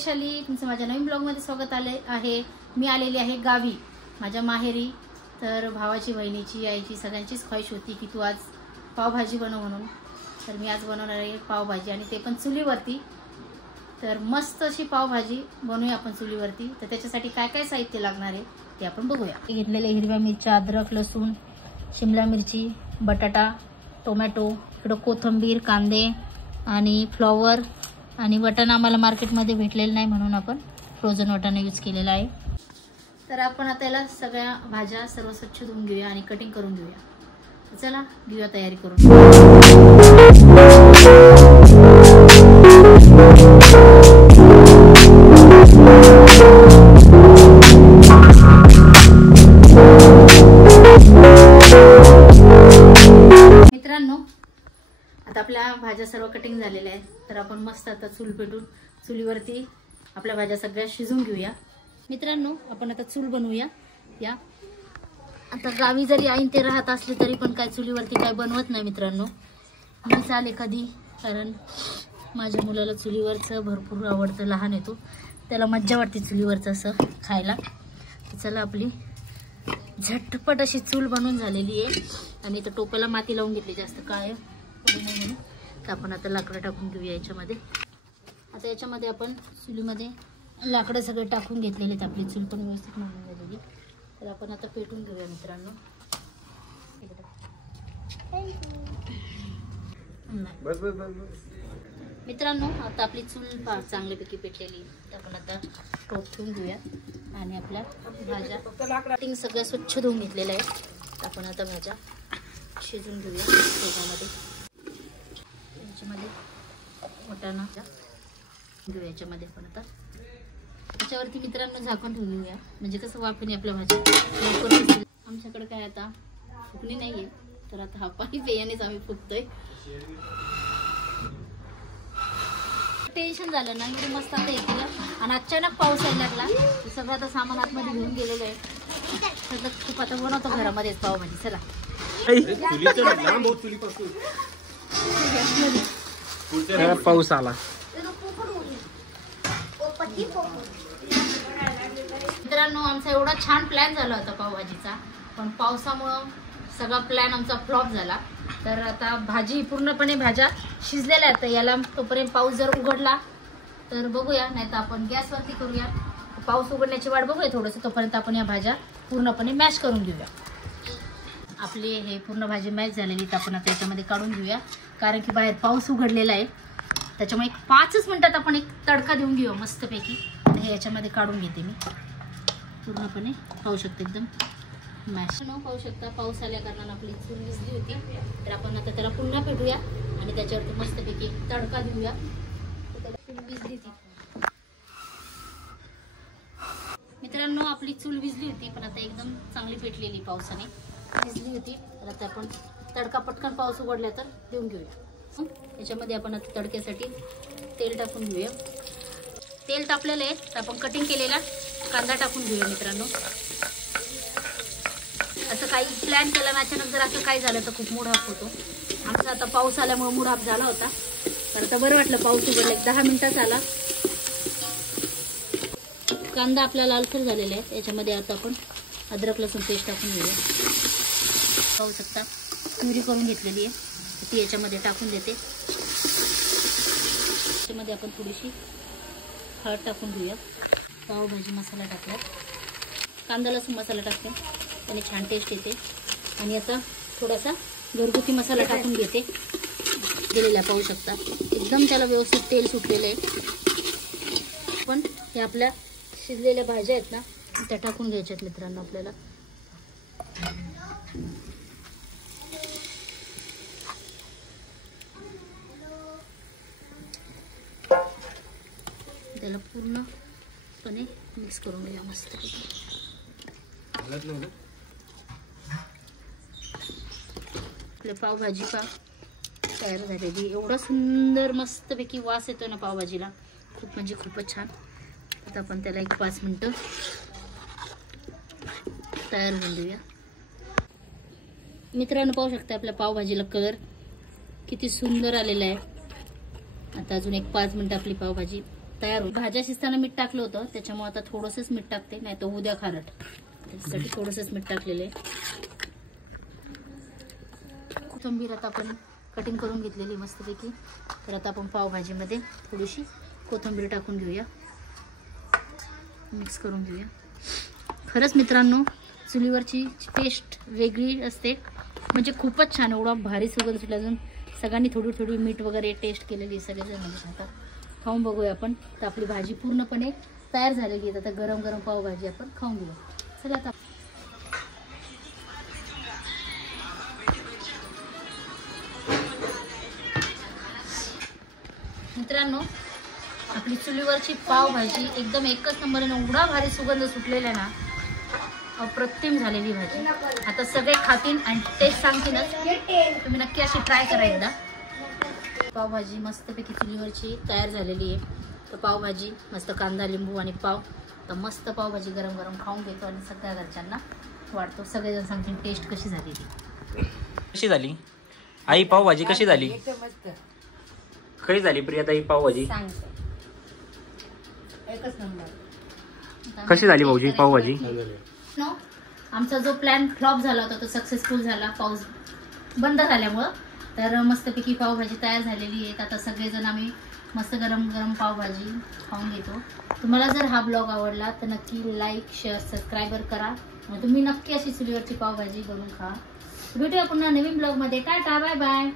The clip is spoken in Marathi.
वैशाली, तुमचं माझ्या नवीन ब्लॉगमध्ये स्वागत आहे। मी आलेली आहे गावी माझ्या माहेरी। तर भावाची, बहिणीची, आईची सगळ्यांचीच ख्वाहिश होती की तू आज पावभाजी बनव म्हणून। तर मी आज बनवणार आहे पावभाजी आणि ते पण चुलीवरती। तर मस्त अशी पावभाजी बनवूया आपण चुलीवरती। तर त्याच्यासाठी काय काय साहित्य लागणार आहे ते आपण बघूया। घेतलेले हिरव्या मिरच्या, अद्रक, लसूण, शिमला मिरची, बटाटा, टोमॅटो, इकडे कोथिंबीर, कांदे आणि फ्लॉवर आणि वाटाणा आम्हाला मार्केटमध्ये भेटलेला नाही म्हणून आपण फ्रोझन वाटाणा यूज केलेला आहे। तर आपण आता याला सगळ्या भाज्या सर्व स्वच्छ धुवून घेऊया आणि कटिंग करून घेऊया। चला घेऊया तयारी करून। मित्रांनो, आता आपल्या भाज्या सर्व कटिंग झालेल्या आहेत। तर आपण मस्त आता चूल पेटून चुलीवरती आपल्या भाज्या सगळ्या शिजून घेऊया। मित्रांनो, आपण आता चूल बनवूया। या आता गावी जरी आईन ते राहत असले तरी पण काय चुलीवरती काय बनवत नाही मित्रांनो। मी चाले कधी, कारण माझ्या मुलाला चुलीवरचं भरपूर आवडतं, लहान येतो त्याला मज्जा वाटते चुलीवरचं असं खायला। चला आपली झटपट अशी चूल बनवून झालेली आहे आणि इथं टोपाला माती लावून घेतली जास्त काळे म्हणून। तर आपण आता लाकडं टाकून घेऊया याच्यामध्ये। आता याच्यामध्ये आपण चुलीमध्ये लाकडं सगळे टाकून घेतलेले आहेत। आपली चूल पण व्यवस्थित म्हणून झालेली। तर आपण आता पेटून घेऊया मित्रांनो। मित्रांनो, आता आपली चूल चांगल्यापैकी पेटलेली। तर आपण आता टोप ठेवून घेऊया आणि आपल्या भाज्या कटिंग सगळ्या स्वच्छ धुवून घेतलेल्या आहेत। आपण आता भाज्या शिजून घेऊया टोपामध्ये। याच्यामध्ये वाटाणा घेऊया याच्यामध्ये आपण आता त्याच्यावरती मित्रांनो झाकण ठेवून घेऊया, म्हणजे कसं वाफेने आपल्या भाज्या लवकर शिजतील। आमच्याकडे काय आता फुकणी नाहीये, तर आता हा पाणी पेयानेच आम्ही फुकतोय। टेन्शन झालं ना एकदम मस्त आता येते आणि अचानक पाऊस यायला लागला। सगळं आता सामान आतमध्ये घेऊन गेलेलं आहे। सगळं खूप आता बनवतो घरामध्येच पावभाजी। चला पाऊस आला। मित्रांनो, आमचा एवढा छान प्लॅन झाला होता पावभाजीचा, पण पावसामुळं सगळा प्लॅन आमचा फ्लॉप झाला। तर आता भाजी पूर्णपणे भाज्या शिजलेल्या आहेत। याला तोपर्यंत पाऊस जर उघडला तर बघूया, नाही तर आपण गॅसवरती करूया। पाऊस उघडण्याची वाट बघूया थोडंसं, तोपर्यंत आपण या भाज्या पूर्णपणे मॅश करून घेऊया। आपली हे पूर्ण भाजी मॅश झालेली, तर आपण आता याच्यामध्ये काढून घेऊया, कारण की बाहेर पाऊस उघडलेला आहे। त्याच्यामुळे 5 मिनिटात आपण एक तडका देऊन घेऊ मस्तपैकी। हे याच्यामध्ये काढून घेते मी पूर्णपणे। पाहू शकते एकदम मॅश पाहू शकता। पाऊस आल्या कारणाने आपली चूल विजली होती, तर आपण आता त्याला पुन्हा पेटूया आणि त्याच्यावरती मस्तपैकी तडका देऊया। चूल विजली ती मित्रांनो, आपली चूल विजली होती पण आता एकदम चांगली पेटलेली, पावसाने विजली होती। तर आता आपण तडका पटकन पाऊस उघडला तर देऊन घेऊया। याच्यामध्ये आपण आता तडक्यासाठी तेल टाकून घेऊया। तेल तापलेलं आहे, तर आपण कटिंग केलेला कांदा टाकून घेऊया मित्रांनो। असं काही प्लॅन केलं ना अचानक जर असं काही झालं तर खूप मूड ऑफ होतो। आमचा आता पाऊस आल्यामुळे मूड ऑफ झाला होता, तर आता बरं वाटलं पाऊस उघडला। 10 मिनिटात आला। कांदा आपला लालसर झालेला आहे। याच्यामध्ये आता आपण अद्रक लसूण पेस्ट टाकून घेऊया। पाहू शकता प्युरी करून घेतलेली आहे, ती याच्यामध्ये टाकून देते। याच्यामध्ये आपण थोडीशी हळद टाकून घेऊया। पावभाजी मसाला टाकला, कांदा लसूण मसाला टाकते, त्याने छान टेस्ट येते। आणि आता थोडासा घरगुती मसाला टाकून घेते दिलेला, पाहू शकता एकदम त्याला व्यवस्थित तेल सुटलेलं आहे। पण हे आपल्या शिजलेल्या भाज्या आहेत ना, त्या टाकून घ्यायच्यात मित्रांनो आपल्याला। त्याला पूर्णपणे मिक्स करून घ्या मस्त। आपली पावभाजी तयार झालेली। एवढा सुंदर मस्तपैकी वास येतोय ना पावभाजीला, खूप म्हणजे खूपच छान। आता आपण त्याला एक 5 मिनिटं तयार होऊन देऊया। मित्रांनो, पाहू शकता आपल्या पावभाजीला कलर किती सुंदर आलेला आहे। आता अजून एक 5 मिनिटं आपली पावभाजी तयार होईल. भाज्या शिजताना मीठ टाकलं होतं, त्याच्यामुळे आता थोडंसंच मीठ टाकते, नाही तर उद्या खारट. त्याच्यासाठी थोडंसंच मीठ टाकलेलं आहे. कोथिंबीर आता आपण कटिंग करून घेतलेली मस्तपैकी. तर आता आपण पावभाजीमध्ये थोडीशी कोथिंबीर टाकून घेऊया, मिक्स करून घेऊया. खरंच मित्रांनो, चुलीवरची टेस्ट वेगळी असते, म्हणजे खूपच छान. एवढा भारी सुगंध सुटला. अजून सगळ्यांनी थोडी थोडी मीठ वगैरे टेस्ट केलेली सगळेजण. म्हणजे आता खाऊन बघूया आपण. तर आपली भाजी पूर्णपणे तयार झालेली आहे. आता गरम गरम पावभाजी आपण खाऊन घेऊया. चला आता मित्रांनो, आपली चुलीवरची पावभाजी एकदम एकच नंबरने एवढा भारी सुगंध सुटलेला आहे ना, अप्रतिम झालेली भाजी. आता सगळे खातील आणि टेस्ट सांगतीलच. तुम्ही नक्की अशी ट्राय करा एकदा. पावभाजी मस्तपैकी चुलीवरची तयार झालेली आहे. तर पावभाजी मस्त कांदा लिंबू आणि पाव. तर मस्त पावभाजी गरम गरम खाऊन घेतो आणि सगळ्या घरच्यांना वाढतो. सगळेजण सांगतील टेस्ट कशी झाली ती. कशी झाली आई पावभाजी? कशी झाली? कशी झाली प्रिया ही पावभाजी? एकच नंबर. कशी झाली भाऊजी पावभाजी? आमचा जो प्लॅन फ्लॉप झाला होता तो सक्सेसफुल झाला, पाऊस बंद झाल्यामुळं. तर मस्तपैकी पावभाजी तयार झालेली आहे. आता सगळेजण आम्ही मस्त गरम गरम पावभाजी खाऊन घेतो. तुम्हाला जर हा ब्लॉग आवडला तर नक्की लाईक शेअर सबस्क्राईबर करा. तुम्ही नक्की अशी चुलीवरची पावभाजी करून खा. भेटूया पुन्हा नवीन ब्लॉगमध्ये. Tata bye bye.